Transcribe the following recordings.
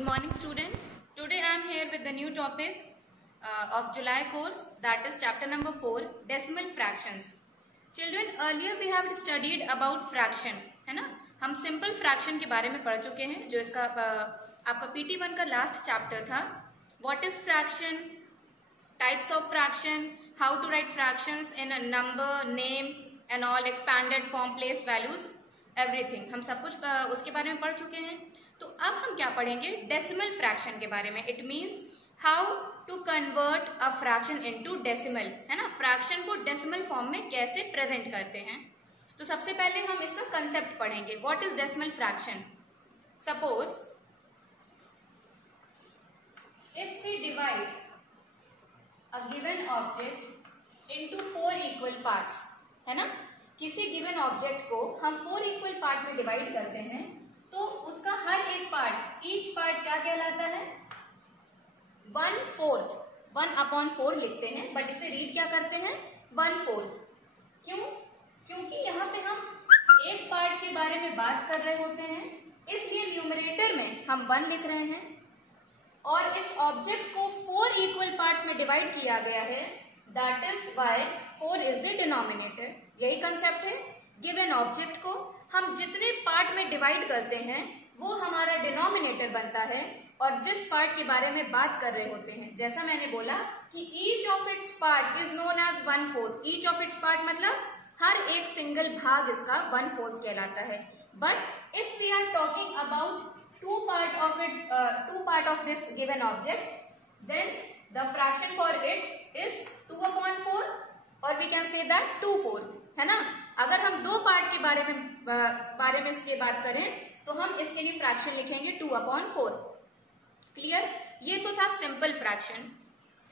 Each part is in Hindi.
Good morning students. Today I am here with the new topic of July course, that is chapter number 4, decimal fractions. Children, earlier we have studied about fraction, है ना. हम simple fraction के बारे में पढ़ चुके हैं, जो इसका आपका PT1 का last chapter था. What is fraction, types of fraction, how to write fractions in a number, name and all, expanded form, place values, everything. हम सब कुछ उसके बारे में पढ़ चुके हैं. तो अब हम क्या पढ़ेंगे, डेसिमल फ्रैक्शन के बारे में. It means how to convert a fraction into decimal, है ना. फ्रैक्शन को डेसिमल फॉर्म में कैसे प्रेजेंट करते हैं. तो सबसे पहले हम इसका कंसेप्ट पढ़ेंगे. What is decimal fraction. Suppose if we divide a given object into 4 equal parts, है ना. किसी गिवन ऑब्जेक्ट को हम 4 इक्वल पार्ट में डिवाइड करते हैं, तो उसका हर एक पार्ट, ईच पार्ट क्या कहलाता है, 1/4. 1/4 लिखते हैं, बट इसे रीड क्या करते हैं, 1/4. क्यों? क्योंकि यहाँ पे हम एक पार्ट के बारे में बात कर रहे होते हैं, इसलिए न्यूमरेटर में हम 1 लिख रहे हैं और इस ऑब्जेक्ट को 4 इक्वल पार्ट्स में डिवाइड किया गया है. That is why 4 is the denominator. यही कंसेप्ट है. गिवन ऑब्जेक्ट को हम जितने पार्ट में डिवाइड करते हैं वो हमारा डिनोमिनेटर बनता है. और जिस पार्ट के बारे में बात कर रहे होते हैं, जैसा मैंने बोला कि each of its part is known as 1/4. Each of its part मतलब हर एक सिंगल भाग इसका 1/4 कहलाता है. But if we are talking about two part of this given object, then the fraction for it is 2/4 और वी कैन से दैट 2/4, है ना. अगर हम दो पार्ट के बारे में इसकी बात करें तो हम इसके लिए फ्रैक्शन लिखेंगे 2/4. क्लियर. ये तो था सिंपल फ्रैक्शन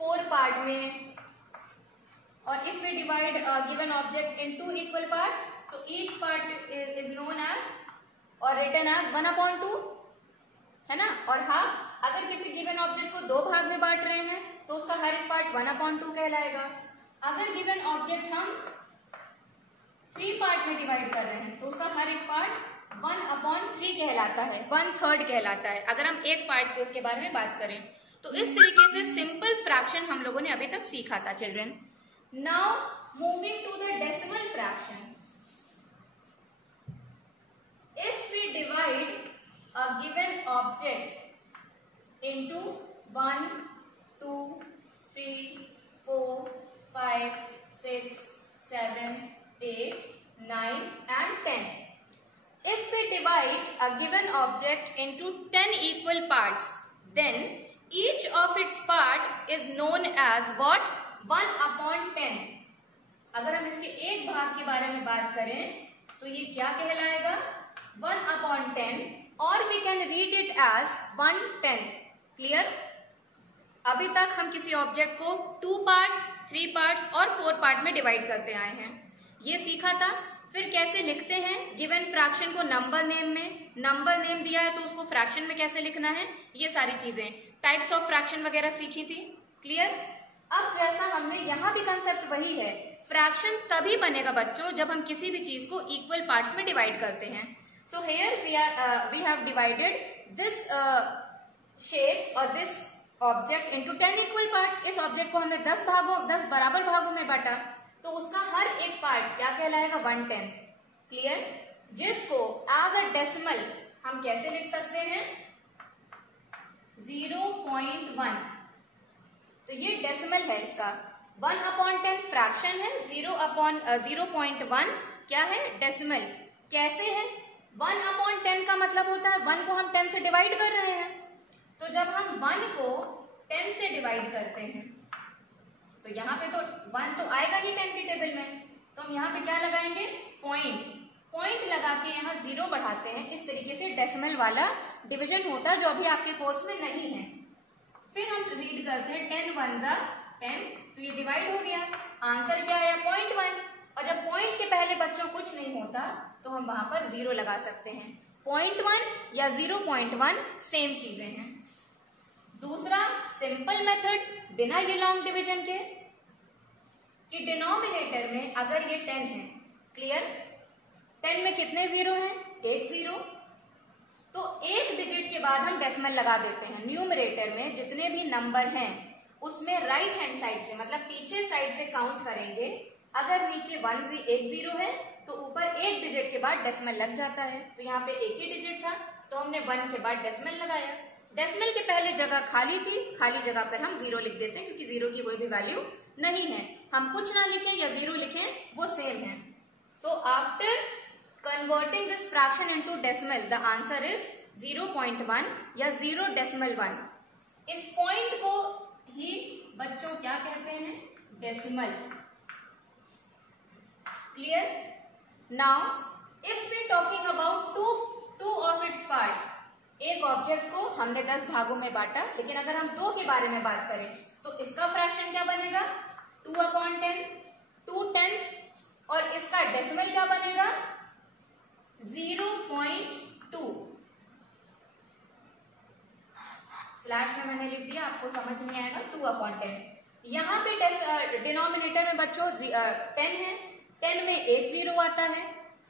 4 पार्ट में. और if we divide given object in 2 equal part, so each part is known as और रिटन एज 1/2, है ना. और हाफ, अगर किसी गिवन ऑब्जेक्ट को 2 भाग में बांट रहे हैं तो उसका हर एक पार्ट 1/2 कहलाएगा. अगर गिवन ऑब्जेक्ट हम 3 पार्ट में डिवाइड कर रहे हैं तो उसका हर एक पार्ट 1/3 कहलाता है, 1/3 कहलाता है, अगर हम एक पार्ट के उसके बारे में बात करें. तो इस तरीके से सिंपल फ्रैक्शन हम लोगों ने अभी तक सीखा था children. Now moving to the decimal fraction. If we divide a given object into 1, 2, 3, 4, 5, 6, 7, 8, 9 and 10. If we divide a given object into 10 equal parts, then each of its part is known as what? 1/10. अगर हम इसके एक भाग के बारे में बात करें तो ये क्या कहलाएगा, 1/10, और we can read it as 1/10. Clear. अभी तक हम किसी ऑब्जेक्ट को 2 पार्ट्स, 3 पार्ट्स और 4 पार्ट में डिवाइड करते आए हैं, ये सीखा था. फिर कैसे लिखते हैं गिवन फ्रैक्शन को नंबर नेम में. नंबर नेम दिया है तो उसको फ्रैक्शन में कैसे लिखना है, ये सारी चीजें, टाइप्स ऑफ फ्रैक्शन वगैरह सीखी थी. क्लियर. अब जैसा हमने यहाँ भी कंसेप्ट वही है, फ्रैक्शन तभी बनेगा बच्चों जब हम किसी भी चीज को इक्वल पार्ट्स में डिवाइड करते हैं. So here we have divided this shape और this object into 10 equal parts. इस ऑब्जेक्ट को हमने 10 बराबर भागों में बांटा, तो उसका हर एक पार्ट क्या कहलाएगा, 1/10. क्लियर. जिसको एज अ डेसिमल हम कैसे लिख सकते हैं, 0.1. तो ये डेसिमल है इसका. 1/10 फ्रैक्शन है, 0.1 क्या है, डेसिमल. कैसे है, 1/10 का मतलब होता है 1 को हम 10 से डिवाइड कर रहे हैं. तो जब हम 1 को 10 से डिवाइड करते हैं तो यहाँ पे तो 1 तो आएगा ही 10 की टेबल में, तो हम यहाँ पे क्या लगाएंगे, पॉइंट लगा के यहाँ 0 बढ़ाते हैं. इस तरीके से डेसिमल वाला डिवीजन होता है, जो अभी आपके कोर्स में नहीं है. फिर हम रीड करते हैं 10 1 जा 10, तो ये डिवाइड हो गया. आंसर क्या है, 0.1. और जब पॉइंट के पहले बच्चों कुछ नहीं होता तो हम वहां पर 0 लगा सकते हैं. 0.1 या 0.1 सेम चीजें हैं. दूसरा सिंपल मेथड बिना ये लॉन्ग डिवीजन के, कि डिनोमिनेटर में अगर ये 10 है, क्लियर, 10 में कितने 0 हैं, एक 0, तो एक डिजिट के बाद हम डेसिमल लगा देते हैं। न्यूमरेटर में जितने भी नंबर हैं उसमें राइट हैंड साइड से मतलब पीछे साइड से काउंट करेंगे। अगर नीचे एक जीरो है तो ऊपर एक डिजिट के बाद डेसिमल लग जाता है। तो यहाँ पे एक ही डिजिट था तो हमने 1 के बाद डेसिमल लगाया। डेसिमल के पहले जगह खाली थी, खाली जगह पर हम 0 लिख देते हैं क्योंकि 0 की कोई भी वैल्यू नहीं है। हम कुछ ना लिखें या 0 लिखें वो सेम है। So after converting this fraction into decimal the answer is 0.1 या 0.1। इस पॉइंट को ही बच्चों क्या कहते हैं? Decimal. Clear? Now if we talking about two of its part, एक ऑब्जेक्ट को हमने 10 भागों में बांटा, लेकिन अगर हम 2 के बारे में बात करें तो इसका फ्रैक्शन क्या बनेगा? 2/10, 2/10, और इसका डेसिमल क्या बनेगा? 0.2। स्लैश में मैंने लिख दिया, आपको समझ नहीं आएगा। 2/10। यहाँ पे डिनोमिनेटर में बच्चों 10 है, 10 में एक 0 आता है।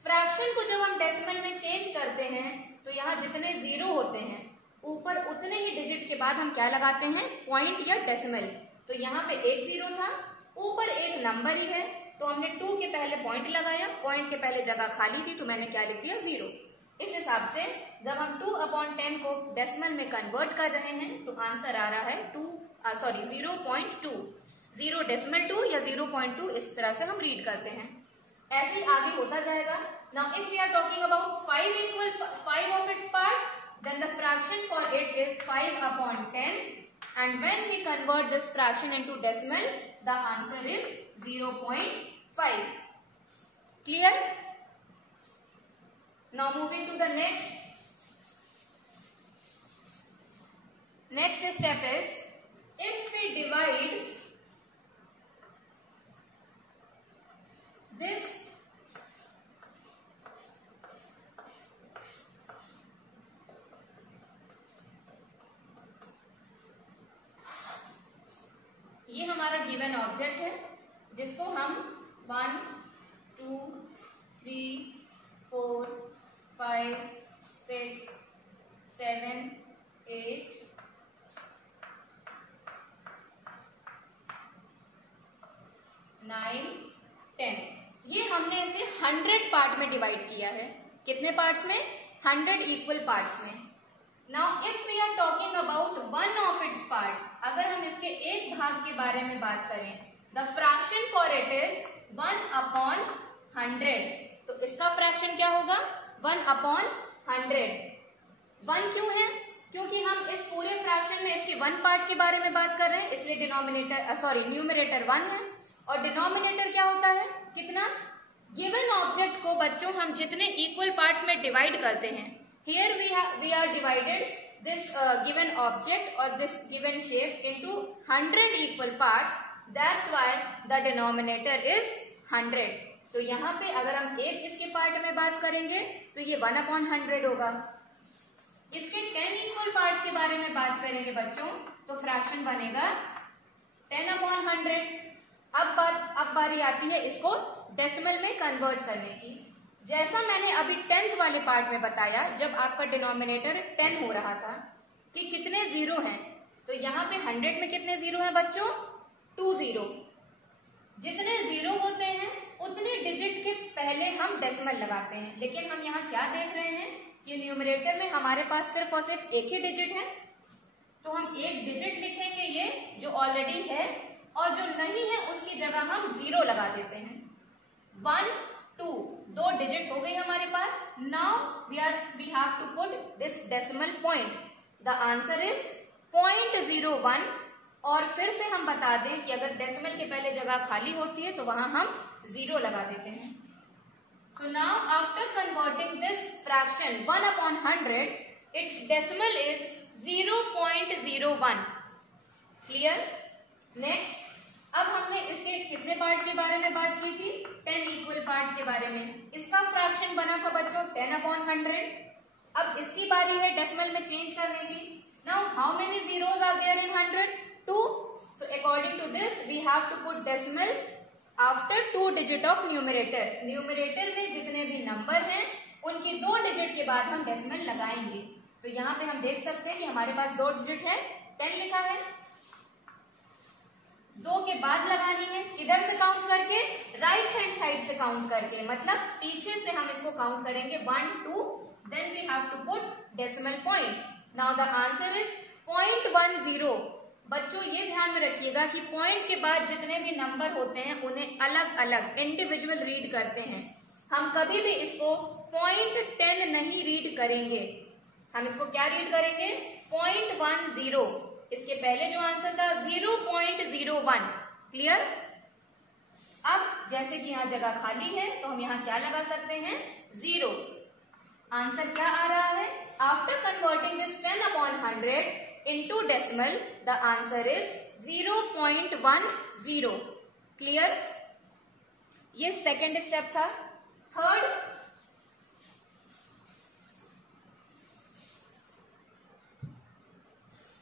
फ्रैक्शन को जब हम डेसिमल में चेंज करते हैं तो यहाँ जितने 0 होते हैं ऊपर उतने ही डिजिट के बाद हम क्या लगाते हैं? पॉइंट या डेसिमल। तो यहाँ पे एक 0 था, ऊपर एक नंबर ही है तो हमने 2 के पहले पॉइंट लगाया, पॉइंट के पहले जगह खाली थी तो मैंने क्या लिख दिया? 0। इस हिसाब से जब हम 2/10 को डेसिमल में कन्वर्ट कर रहे हैं तो आंसर आ रहा है 0.2, 0.2 या 0.2। इस तरह से हम रीड करते हैं। ऐसे ही आगे होता जाएगा। Now if we are talking about 5 of its part, then the fraction for it is 5/10, and when we convert this fraction into decimal the answer is 0.5. Clear? Now moving to the next step is, if we divide this ये हमारा गिवन ऑब्जेक्ट है जिसको हम 1 2 3 4 5 6 7 8 9 10, ये हमने इसे 100 पार्ट में डिवाइड किया है। कितने पार्ट्स में? 100 इक्वल पार्ट्स में। Now if we are talking about 1 of its part, अगर हम इसके एक भाग के बारे में बात करें, the fraction for it is 1/100। तो इसका फ्रैक्शन क्या होगा? 1/100। 1 क्यों है? क्योंकि हम इस पूरे फ्रैक्शन में इसके 1 पार्ट के बारे में बात कर रहे हैं, इसलिए न्यूमरेटर 1 है और डिनोमिनेटर क्या होता है? कितना? गिवन ऑब्जेक्ट को बच्चों हम जितने इक्वल पार्ट्स में डिवाइड करते हैं, here we are divided this given object or this given shape into 100 equal parts, that's why the denominator is 100। तो यहाँ पे अगर हम एक इसके पार्ट में बात करेंगे तो ये 1/100 होगा। इसके 10 इक्वल पार्ट्स के बारे में बात करेंगे बच्चों तो फ्रैक्शन बनेगा 10/100। अब बारी आती है इसको डेसिमल में कन्वर्ट करने की। जैसा मैंने अभी 10th वाले पार्ट में बताया, जब आपका डिनोमिनेटर 10 हो रहा था कि कितने 0 हैं, तो यहाँ पे 100 में कितने 0 हैं बच्चों? 2 0। जितने 0 होते हैं उतने डिजिट के पहले हम डेसिमल लगाते हैं, लेकिन हम यहाँ क्या देख रहे हैं कि न्यूमरेटर में हमारे पास सिर्फ और सिर्फ एक ही डिजिट है, तो हम एक डिजिट लिखेंगे ये जो ऑलरेडी है, और जो नहीं है उसकी जगह हम 0 लगा देते हैं। 1 2 2 डिजिट हो गई हमारे पास। Now we have to put this decimal point, the answer is 0.01। और फिर से हम बता दें कि अगर डेसिमल के पहले जगह खाली होती है तो वहां हम 0 लगा देते हैं। So now after converting this fraction 1/100, it's decimal is 0.01। Clear? Next, अब हमने इसके कितने पार्ट के बारे में बात की थी? 10 इक्वल पार्ट्स के बारे में। इसका फ्रैक्शन बना था बच्चों 10/100। अब इसकी बारी है डेसिमल में चेंज करने की। Now how many zeros are there in 100? 2। So according to this we have to put decimal after 2 digit of numerator. Numerator में जितने भी नंबर हैं उनकी 2 डिजिट के बाद हम डेसिमल लगाएंगे। तो यहाँ पे हम देख सकते हैं कि हमारे पास 2 डिजिट है, 10 लिखा है। 2 के बाद लगानी है, किधर से काउंट करके? राइट हैंड साइड से काउंट करके, मतलब पीछे से हम इसको काउंट करेंगे 1 2, then we have to put decimal point. Now the answer is 0.10। बच्चों ये ध्यान में रखिएगा कि पॉइंट के बाद जितने भी नंबर होते हैं उन्हें अलग अलग इंडिविजुअल रीड करते हैं। हम कभी भी इसको 0.10 नहीं रीड करेंगे, हम इसको क्या रीड करेंगे? 0.10। इसके पहले जो आंसर था 0.01। क्लियर? अब जैसे कि यहाँ जगह खाली है तो हम यहाँ क्या लगा सकते हैं? 0। आंसर क्या आ रहा है? After converting this 10/100 into decimal, the answer is 0.10. Clear? ये सेकेंड स्टेप था। Third,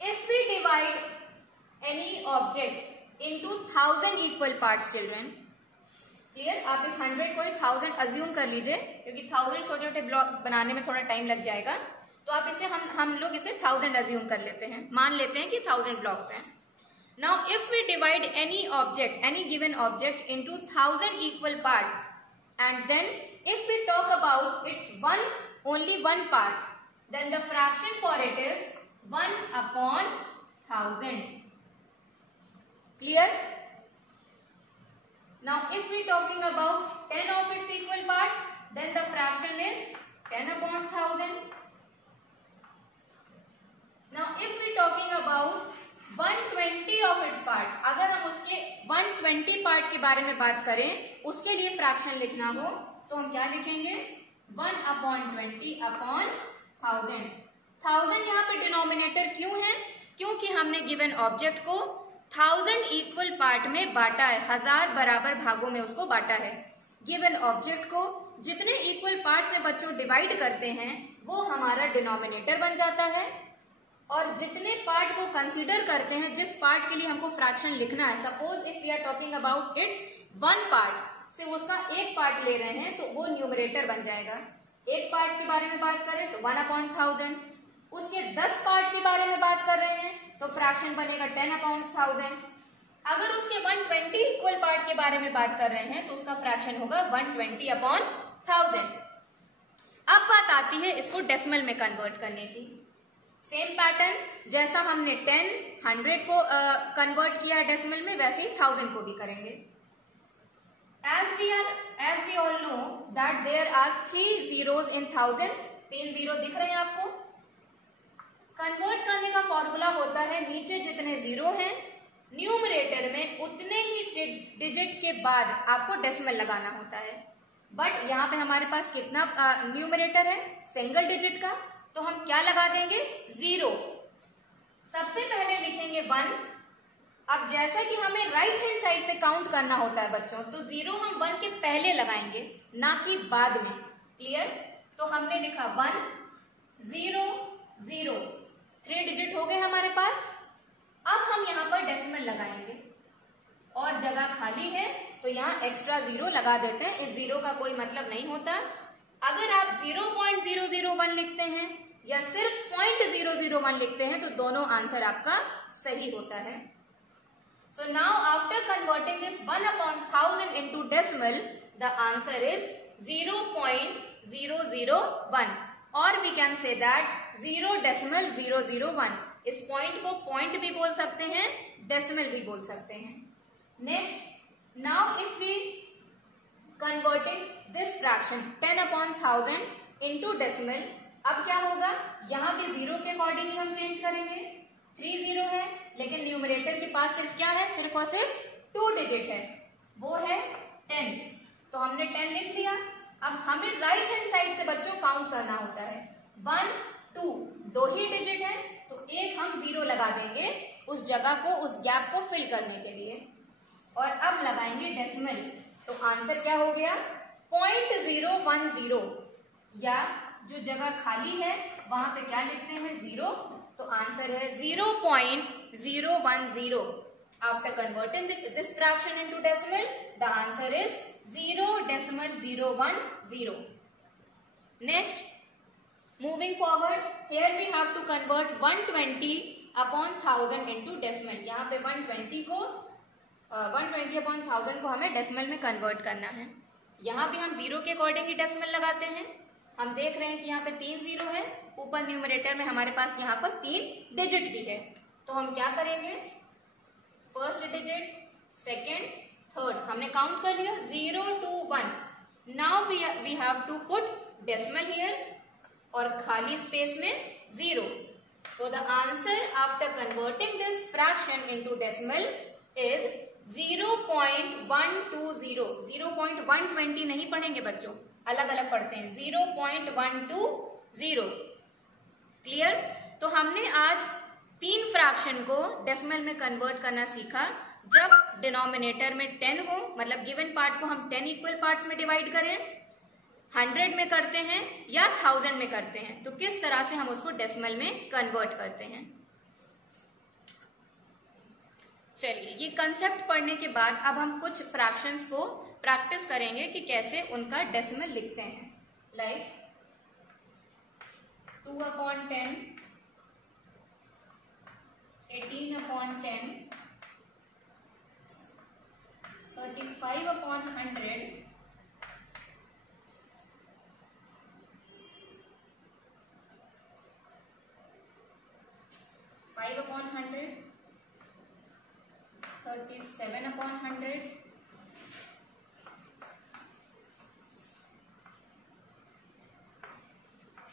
if we divide any object into 1000 equal parts, children. Clear? आप इस 100 को 1000 अज्यूम कर लीजिए, क्योंकि 1000 छोटे छोटे ब्लॉक बनाने में थोड़ा टाइम लग जाएगा, तो आप इसे हम लोग इसे 1000 अज्यूम कर लेते हैं, मान लेते हैं कि 1000 ब्लॉक्स हैं। Now if we divide any given object into 1000 equal parts, and then if we talk about its only one part, then the fraction for it is 1/1000. Clear? Now if we talking about 10 of its equal part, then the fraction is 10/1000. Now if we talking about 120 of its part, अगर हम उसके 120 पार्ट के बारे में बात करें, उसके लिए फ्रैक्शन लिखना हो तो हम क्या लिखेंगे? 1/20/1000. 1000 यहाँ पे डिनोमिनेटर क्यों है? क्योंकि हमने गिवन ऑब्जेक्ट को 1000 इक्वल पार्ट में बांटा है, 1000 बराबर भागों में उसको बांटा है। गिवन ऑब्जेक्ट को जितने इक्वल पार्ट्स में बच्चों डिवाइड करते हैं वो हमारा डिनोमिनेटर बन जाता है, और जितने पार्ट को कंसीडर करते हैं, जिस पार्ट के लिए हमको फ्रैक्शन लिखना है, suppose if we are talking about its one part, से उसका एक पार्ट ले रहे हैं तो वो न्यूमरेटर बन जाएगा। एक पार्ट के बारे में बात करें तो 1/1000, उसके 10 पार्ट के बारे में बात कर रहे हैं तो फ्रैक्शन बनेगा 10/1000। अगर उसके 120 इक्वल पार्ट के बारे में बात कर रहे हैं तो उसका फ्रैक्शन होगा 120/1000। अब बात आती है इसको डेसिमल में कन्वर्ट करने की। सेम पैटर्न जैसा हमने 10, 100 को कन्वर्ट किया डेसिमल में, वैसे ही 1000 को भी करेंगे। as we all know that there are 3 zeros in 1000. 3 zero दिख रहे हैं आपको? कन्वर्ट करने का फॉर्मूला होता है नीचे जितने जीरो हैं न्यूमरेटर में उतने ही डिजिट के बाद आपको डेसिमल लगाना होता है। बट यहाँ पे हमारे पास कितना न्यूमरेटर है? सिंगल डिजिट का, तो हम क्या लगा देंगे? 0। सबसे पहले लिखेंगे 1। अब जैसा कि हमें राइट हैंड साइड से काउंट करना होता है बच्चों, तो 0 हम 1 के पहले लगाएंगे, ना कि बाद में। क्लियर? तो हमने लिखा 1 0 0, 3 डिजिट हो गए हमारे पास। अब हम यहाँ पर डेसिमल लगाएंगे और जगह खाली है तो यहाँ एक्स्ट्रा 0 लगा देते हैं। इस 0 का कोई मतलब नहीं होता। अगर आप 0.001 लिखते हैं या सिर्फ 0.001 लिखते हैं तो दोनों आंसर आपका सही होता है। So now after converting this 1/1000 into decimal, the answer is 0.001, or we can say that 0.001. इस पॉइंट को पॉइंट भी बोल सकते हैं, डेसिमल भी बोल सकते हैं। Next, now if we converting this fraction 10/1000 into decimal, अब क्या होगा? यहाँ भी 0 के अकॉर्डिंग ही हम चेंज करेंगे। 3 0 है, लेकिन न्यूमरेटर के पास सिर्फ क्या है? सिर्फ और सिर्फ 2 डिजिट है, वो है 10। तो हमने 10 लिख लिया। अब हमें राइट हैंड साइड से बच्चों काउंट करना होता है। 1 2, 2 ही डिजिट है तो एक हम 0 लगा देंगे उस जगह को, उस गैप को फिल करने के लिए। और अब लगाएंगे डेसिमल, तो आंसर क्या हो गया? 0.010, या जो जगह खाली है वहां पे क्या लिखते हैं? 0, तो आंसर है 0.010। After converting this fraction into decimal, the answer is 0.010। Next, Moving forward, here we have to convert 120 upon 1000 into decimal. यहाँ पे 120 upon 1000 को हमें डेसिमल में कन्वर्ट करना है। यहाँ भी हम जीरो के अकॉर्डिंग ही डेसिमल लगाते हैं। हम देख रहे हैं कि यहाँ पे 3 जीरो है, ऊपर न्यूमरेटर में हमारे पास यहाँ पर 3 डिजिट भी है। तो हम क्या करेंगे, फर्स्ट डिजिट, सेकेंड, थर्ड, हमने काउंट कर लिया 0 to 1। Now we have to put decimal here और खाली स्पेस में 0। So the answer after converting this fraction into decimal is 0.120। 0.120 नहीं पढ़ेंगे बच्चों, अलग अलग पढ़ते हैं, 0.120। क्लियर? तो हमने आज 3 फ्रैक्शन को डेसिमल में कन्वर्ट करना सीखा। जब डिनोमिनेटर में 10 हो, मतलब गिवन पार्ट को हम 10 इक्वल पार्ट्स में डिवाइड करें, 100 में करते हैं या 1000 में करते हैं, तो किस तरह से हम उसको डेसिमल में कन्वर्ट करते हैं। चलिए, ये कंसेप्ट पढ़ने के बाद अब हम कुछ फ्रैक्शंस को प्रैक्टिस करेंगे कि कैसे उनका डेसिमल लिखते हैं। लाइक 2/10, 18/10, 35/100, 5/100, 37/100,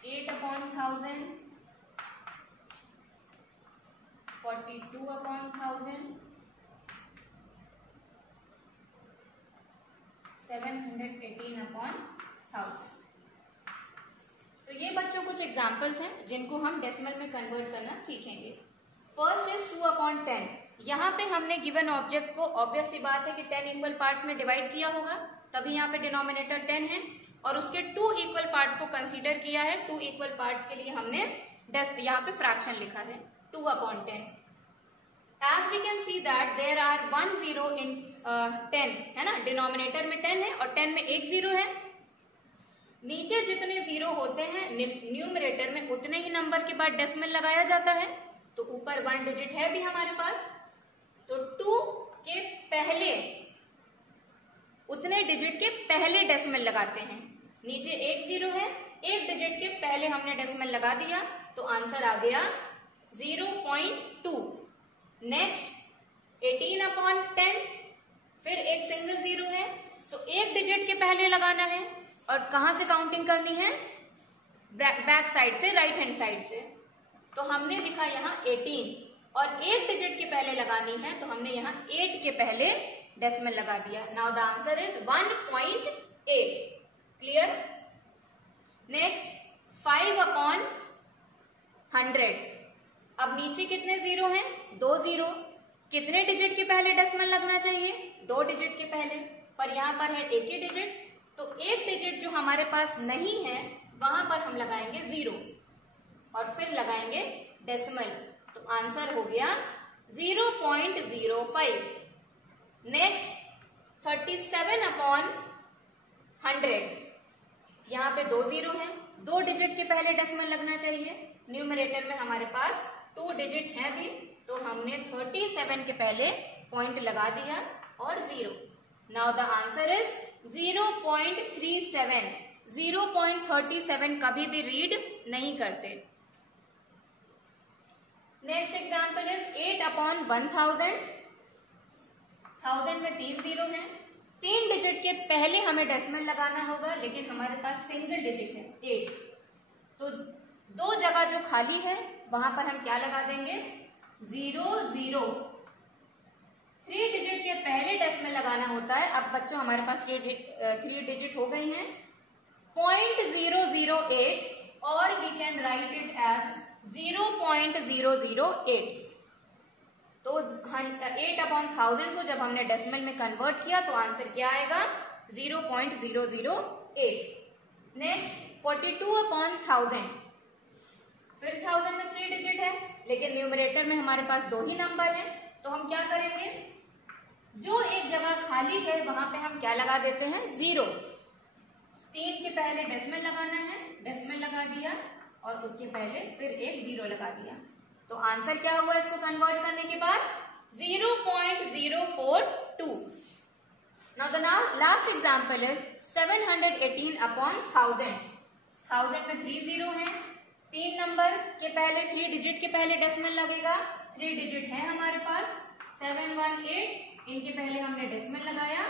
8/1000, 42/1000, 718/1000। तो ये बच्चों कुछ एग्जाम्पल्स हैं जिनको हम डेसिमल में कन्वर्ट करना सीखेंगे। First is 2/10। यहाँ पे हमने गिवन ऑब्जेक्ट को, ऑब्वियस सी बात है कि 10 इक्वल पार्ट्स में डिवाइड किया होगा, तभी यहाँ पे डिनोमिनेटर 10 है, और उसके 2 इक्वल पार्ट्स को कंसीडर किया है। 2 इक्वल पार्ट्स के लिए हमने यहाँ पे फ्रैक्शन लिखा है 2/10। As we can see that there are 1 0 in 10, है ना, डिनोमिनेटर में 10 है और 10 में एक 0 है। नीचे जितने 0 होते हैं न्यूमरेटर में उतने ही नंबर के बाद डेसिमल लगाया जाता है। तो ऊपर 1 डिजिट है भी हमारे पास, तो 2 के पहले, उतने डिजिट के पहले डेसिमल लगाते हैं। नीचे एक 0 है, एक डिजिट के पहले हमने डेसिमल लगा दिया, तो आंसर आ गया 0.2। नेक्स्ट 18/10, फिर एक सिंगल 0 है, तो एक डिजिट के पहले लगाना है, और कहां से काउंटिंग करनी है, बैक साइड से, राइट हैंड साइड से। तो हमने लिखा यहाँ 18, और एक डिजिट के पहले लगानी है, तो हमने यहाँ 8 के पहले डेसिमल लगा दिया। Now the answer is 1.8। Clear? Next 5/100। अब नीचे कितने 0 हैं, 2 0। कितने डिजिट के पहले डेसिमल लगना चाहिए, 2 डिजिट के पहले, पर यहाँ पर है एक ही डिजिट, तो एक डिजिट जो हमारे पास नहीं है वहां पर हम लगाएंगे 0 और फिर लगाएंगे डेसिमल, तो आंसर हो गया 0.05। नेक्स्ट 37/100। यहाँ पे 2 0 है, 2 डिजिट के पहले डेसिमल लगना चाहिए। न्यूमरेटर में हमारे पास 2 डिजिट है भी, तो हमने 37 के पहले पॉइंट लगा दिया और 0। Now the answer is 0.37। 0.37 कभी भी रीड नहीं करते। Next example is 8/1000। 1000 में 3 0 है, 3 डिजिट के पहले हमें डेसिमल लगाना होगा, लेकिन हमारे पास सिंगल डिजिट है 8, तो 2 जगह जो खाली है वहां पर हम क्या लगा देंगे, 0 0। 3 डिजिट के पहले डेसिमल लगाना होता है। अब बच्चों हमारे पास 3 डिजिट हो गई हैं, 0.008, और we can write it as 0.008। तो 8/1000 को जब हमने डेसिमल में कन्वर्ट किया तो आंसर क्या आएगा, 0.008। नेक्स्ट 42/1000। फिर 1000 में 3 डिजिट है, लेकिन न्यूमरेटर में हमारे पास 2 ही नंबर हैं, तो हम क्या करेंगे, जो एक जगह खाली है वहां पे हम क्या लगा देते हैं, 0। 3 के पहले डेसिमल लगाना है, डेसिमल लगा दिया, और उसके पहले फिर एक 0 लगा दिया। तो आंसर क्या हुआ इसको कन्वर्ट करने के बाद? 0.042। Now the last example is 718 upon 1000। 1000 में 3 0 है, 3 नंबर के पहले 3 डिजिट के पहले डेसिमल लगेगा। 3 डिजिट है हमारे पास 718, इनके पहले हमने डेसिमल लगाया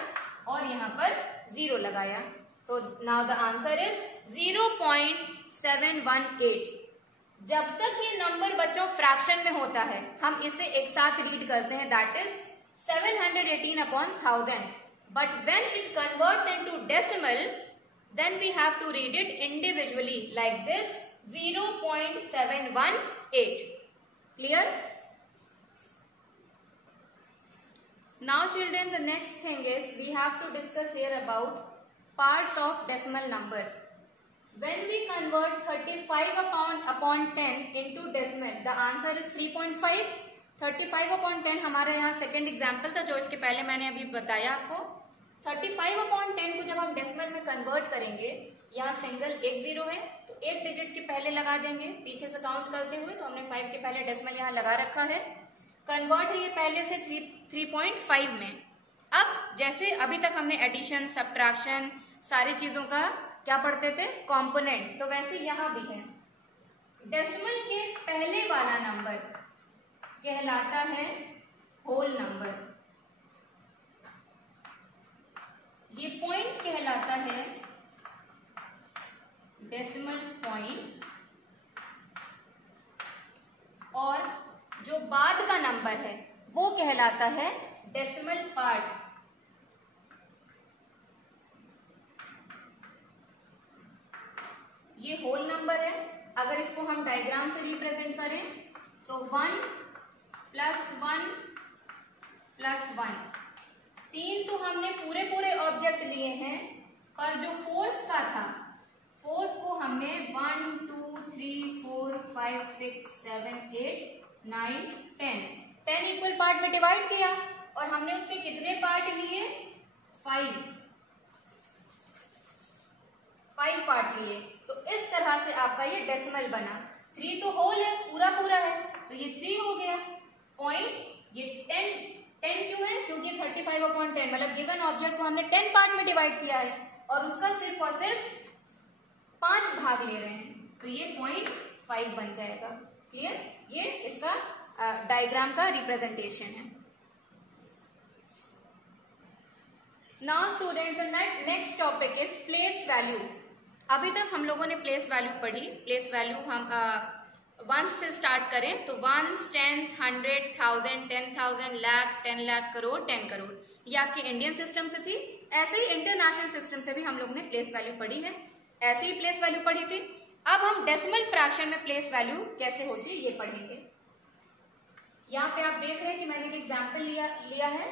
और यहाँ पर 0 लगाया। So now the answer is 0.718। जब तक ये नंबर बच्चों फ्रैक्शन में होता है हम इसे एक साथ रीड करते हैं, that is 718 upon 1000। But when it converts into decimal then we have to read it individually like this, 0.718. Clear? Now children, the next thing is we have to discuss here about parts of decimal number. When we convert 35 upon 10 into decimal, the answer is 3.5. 35 upon 10 हमारा यहाँ सेकेंड एग्जाम्पल था जो इसके पहले मैंने अभी बताया आपको। 35 अपॉन 10 को जब हम डेसिमल में कन्वर्ट करेंगे, यहाँ सिंगल 1 0 है तो एक डिजिट के पहले लगा देंगे पीछे से काउंट करते हुए। तो हमने 5 के पहले डेसिमल यहाँ लगा रखा है। कन्वर्ट है ये पहले से 3.5 में। अब जैसे अभी तक हमने एडिशन, सब्ट्रैक्शन सारी चीजों का क्या पढ़ते थे, कॉम्पोनेंट, तो वैसे यहाँ भी है। डेसिमल के पहले वाला नंबर कहलाता है होल नंबर। ये पॉइंट कहलाता है डेसिमल पॉइंट, और जो बाद का नंबर है वो कहलाता है डेसिमल पार्ट। ये होल नंबर है। अगर इसको हम डायग्राम से रिप्रेजेंट करें तो 1 + 1 + 1, 3 तो हमने पूरे ऑब्जेक्ट लिए हैं, पर जो फोर्थ का था, फोर्थ को हमने 1 2 3 4 5 6 7 8 9 10 इक्वल पार्ट में डिवाइड किया और हमने उसके कितने पार्ट लिए? 5 पार्ट लिए। तो इस तरह से आपका ये डेसिमल बना। 3 तो होल है, पूरा है, तो ये 3 हो गया। पॉइंट ये 10 क्यों है? क्योंकि 35 अपॉन 10 मतलब गिवन ऑब्जेक्ट को हमने 10 पार्ट में डिवाइड किया है और उसका सिर्फ और सिर्फ 5 भाग ले रहे हैं, तो ये 0.5 बन जाएगा। क्लियर? ये इसका डायग्राम का रिप्रेजेंटेशन है। Now students, the next topic is place value. अभी तक हम लोगों ने प्लेस वैल्यू पढ़ी। प्लेस वैल्यू हम वंस से स्टार्ट करें तो वंस, टेंस, 100, 1000, 10,000, लाख, 10 लाख, करोड़, 10 करोड़, ये आपके इंडियन सिस्टम से थी। ऐसे ही इंटरनेशनल सिस्टम से भी हम लोगों ने प्लेस वैल्यू पढ़ी है। ऐसे ही प्लेस वैल्यू पढ़ी थी। अब हम डेसिमल फ्रैक्शन में प्लेस वैल्यू कैसे होती है ये पढ़ेंगे। यहाँ पे आप देख रहे हैं कि मैंने एक एग्जाम्पल लिया है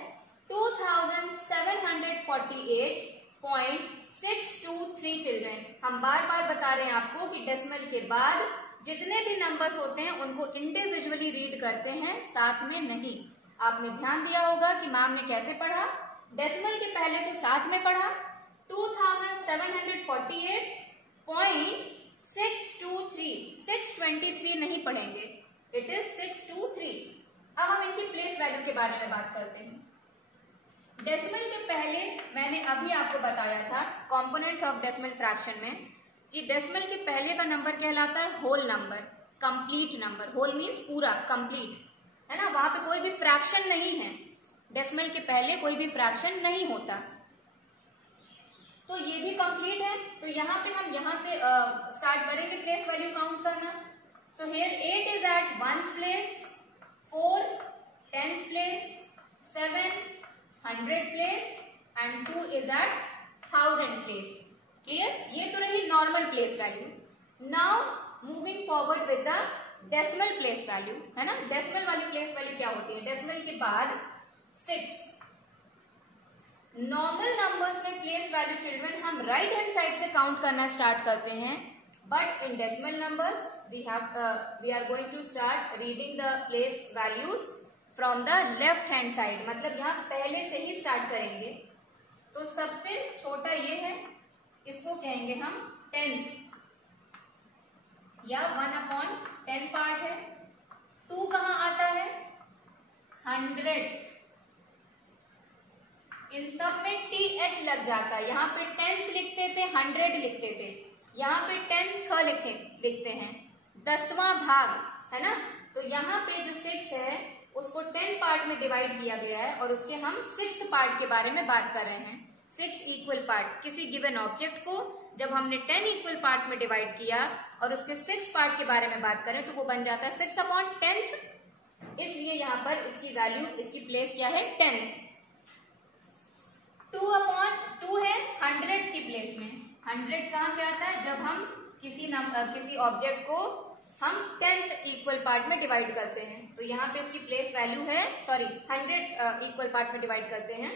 2748.623 चिल्ड्रेन। हम बार बार बता रहे हैं आपको कि डेसिमल के बाद जितने भी नंबर्स होते हैं उनको इंडिविजुअली रीड करते हैं, साथ में नहीं। आपने ध्यान दिया होगा कि मैम ने कैसे पढ़ा। डेसिमल के पहले तो साथ में पढ़ा 2748.623, 623 नहीं पढ़ेंगे, इट इज 623। अब हम इनकी प्लेस वैल्यू के बारे में बात करते हैं। डेसिमल के पहले मैंने अभी आपको बताया था कंपोनेंट्स ऑफ डेसिमल फ्रैक्शन में कि डेसिमल के पहले का नंबर कहलाता है whole number, complete number. Whole means पूरा, कंप्लीट, है ना, वहां पे कोई भी फ्रैक्शन नहीं है। डेसिमल के पहले कोई भी फ्रैक्शन नहीं होता, तो ये भी कंप्लीट है। तो यहाँ पे हम यहाँ से स्टार्ट करेंगे प्लेस वैल्यू काउंट करना। So here 8 is at 1's place, 4 10's place, 7 100 place and 2 is at 1000 place. Clear? ये तो रही normal place value. Now moving forward with the decimal place value, है ना। डेसिमल वाली प्लेस वैल्यू क्या होती है? डेसिमल के बाद 6। नॉर्मल नंबर्स में प्लेस वैल्यू चिल्ड्रन हम राइट हैंड साइड से काउंट करना स्टार्ट करते हैं, but in decimal numbers we are going to start reading the place values from the left hand side. मतलब यहाँ पहले से ही स्टार्ट करेंगे। तो सबसे छोटा ये है, इसको कहेंगे हम 10th। या 1/10 पार्ट है। 2 कहाँ आता है? 100। इन सब में TH लग जाता है। यहाँ पे टेंस लिखते थे, 100 लिखते थे, यहाँ पे 10th लिखते हैं, 10वां भाग है ना। तो यहाँ पे जो 6 है उसको 10 पार्ट में डिवाइड किया गया है और उसके हम 6th पार्ट के बारे में बात कर रहे हैं। 6 इक्वल पार्ट, किसी गिवन ऑब्जेक्ट को जब हमने 10 इक्वल पार्ट्स में डिवाइड किया और उसके 6 पार्ट के बारे में बात करें तो वो बन जाता है 6/10। इसलिए यहाँ पर इसकी वैल्यू, इसकी प्लेस क्या है? 10। 2/2 है 100 की प्लेस में। 100 कहाँ से आता है? जब हम किसी ऑब्जेक्ट को हम 10th इक्वल पार्ट में डिवाइड करते हैं, तो यहाँ पे इसकी प्लेस वैल्यू है, 100 इक्वल पार्ट में डिवाइड करते हैं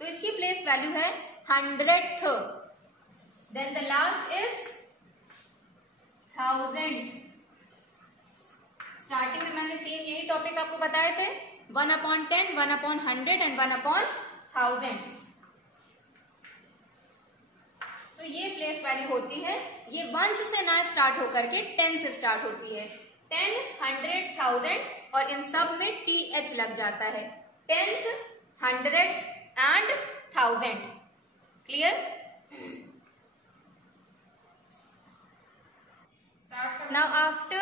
तो इसकी प्लेस वैल्यू है 100th। Then the last is 1000। Starting में मैंने 3 यही टॉपिक आपको बताए थे, 1/10, 1/100 एंड 1/1000। तो ये प्लेस वैल्यू होती है, ये 1 से ना स्टार्ट होकर के 10 से स्टार्ट होती है। 10, 100, 1000 और इन सब में TH लग जाता है। 10th, 100th and 1000। Clear? Now after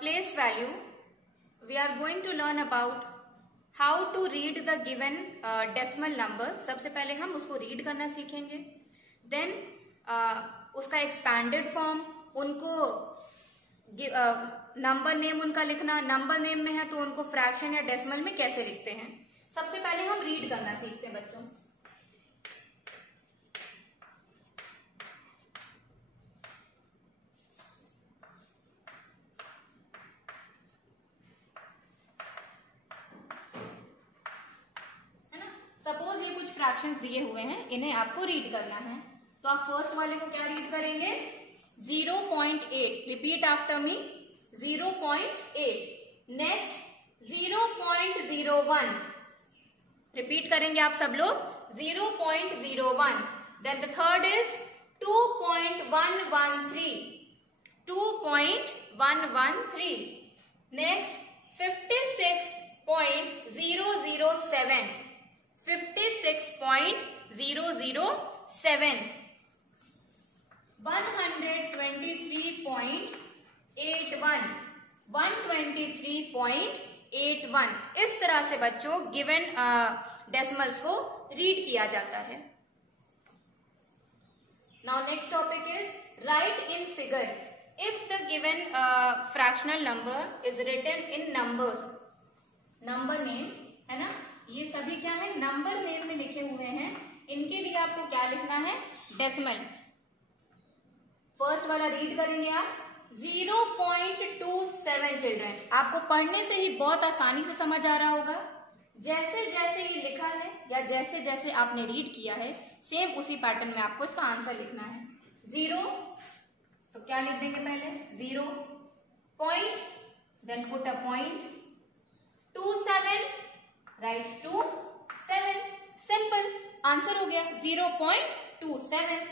place value we are going to learn about how to read the given decimal number। सबसे पहले हम उसको रीड करना सीखेंगे। देन उसका एक्सपैंडेड फॉर्म, उनको नंबर नेम उनका लिखना, नंबर नेम में है तो उनको फ्रैक्शन या डेसिमल में कैसे लिखते हैं। सबसे पहले हम रीड करना सीखते हैं बच्चों। है ना, सपोज ये कुछ फ्रैक्शंस दिए हुए हैं, इन्हें आपको रीड करना है, तो आप फर्स्ट वाले को क्या रीड करेंगे? 0.8। Repeat after me, 0.8। Next 0.01। Repeat करेंगे आप सब लोग, 0.01। Then the third is 2.113। 2.113। Next 56.007। 56.007। 123.81। 123.81। इस तरह से बच्चों गिवन डेसिमल्स को रीड किया जाता है। Now next topic is write in figure. If the given fractional number is written in numbers. Number name है ना, ये सभी क्या है? नंबर नेम में लिखे हुए हैं। इनके लिए आपको क्या लिखना है? डेसिमल। फर्स्ट वाला रीड करेंगे आप, 0.27 चिल्ड्रन। आपको पढ़ने से ही बहुत आसानी से समझ आ रहा होगा। जैसे जैसे ये लिखा है या जैसे जैसे आपने रीड किया है, सेम उसी पैटर्न में आपको इसका आंसर लिखना है। 0 तो क्या लिख देंगे? पहले 0 point, then put a point. 27 write 27। Simple answer हो गया 0.27।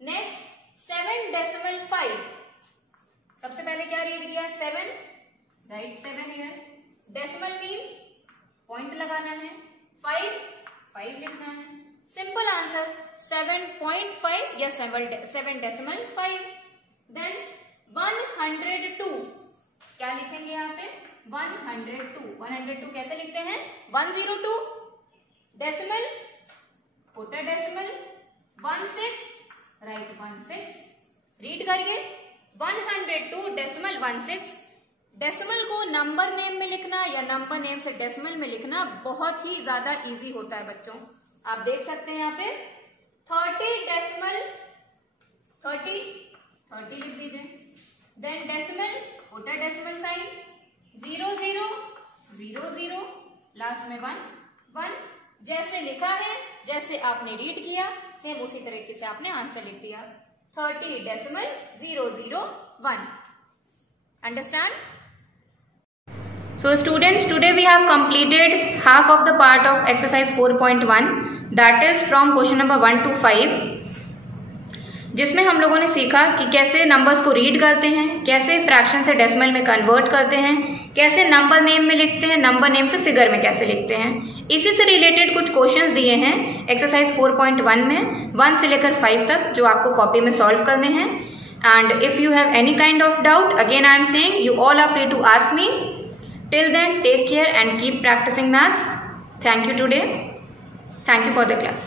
नेक्स्ट 7.5। सबसे पहले क्या रीड किया? 7 right 7 here. Decimal means point लगाना है। 5 लिखना है। सिंपल आंसर 7.5 या 7.5। देन 102। क्या लिखेंगे यहाँ पे? 102। 102 कैसे लिखते हैं? 102 decimal, put a decimal. 16 right 16। Read करिए 102 डेसिमल 16। डेसिमल को नंबर नेम में लिखना या नंबर नेम से डेसिमल में लिखना बहुत ही ज्यादा इजी होता है बच्चों। आप देख सकते हैं यहाँ पे 30 डेसिमल 30 लिख दीजिए। Then decimal, put a decimal sign. 0 0 0 0, last में 1 जैसे लिखा है, जैसे आपने रीड किया, सेम उसी तरीके से आपने आंसर लिख दिया। 30 decimal 001। Understand? So students, today we have completed half of the part of exercise 4.1, that is from question number 1 to 5. जिसमें हम लोगों ने सीखा कि कैसे नंबर्स को रीड करते हैं, कैसे फ्रैक्शन से डेसिमल में कन्वर्ट करते हैं, कैसे नंबर नेम में लिखते हैं, नंबर नेम से फिगर में कैसे लिखते हैं। इसी से रिलेटेड कुछ क्वेश्चंस दिए हैं एक्सरसाइज 4.1 में 1 से लेकर 5 तक, जो आपको कॉपी में सॉल्व करने हैं। And if you have any kind of doubt, again I am saying you all are free to ask me. Till then take care and keep practicing maths. Thank you today. Thank you for the class.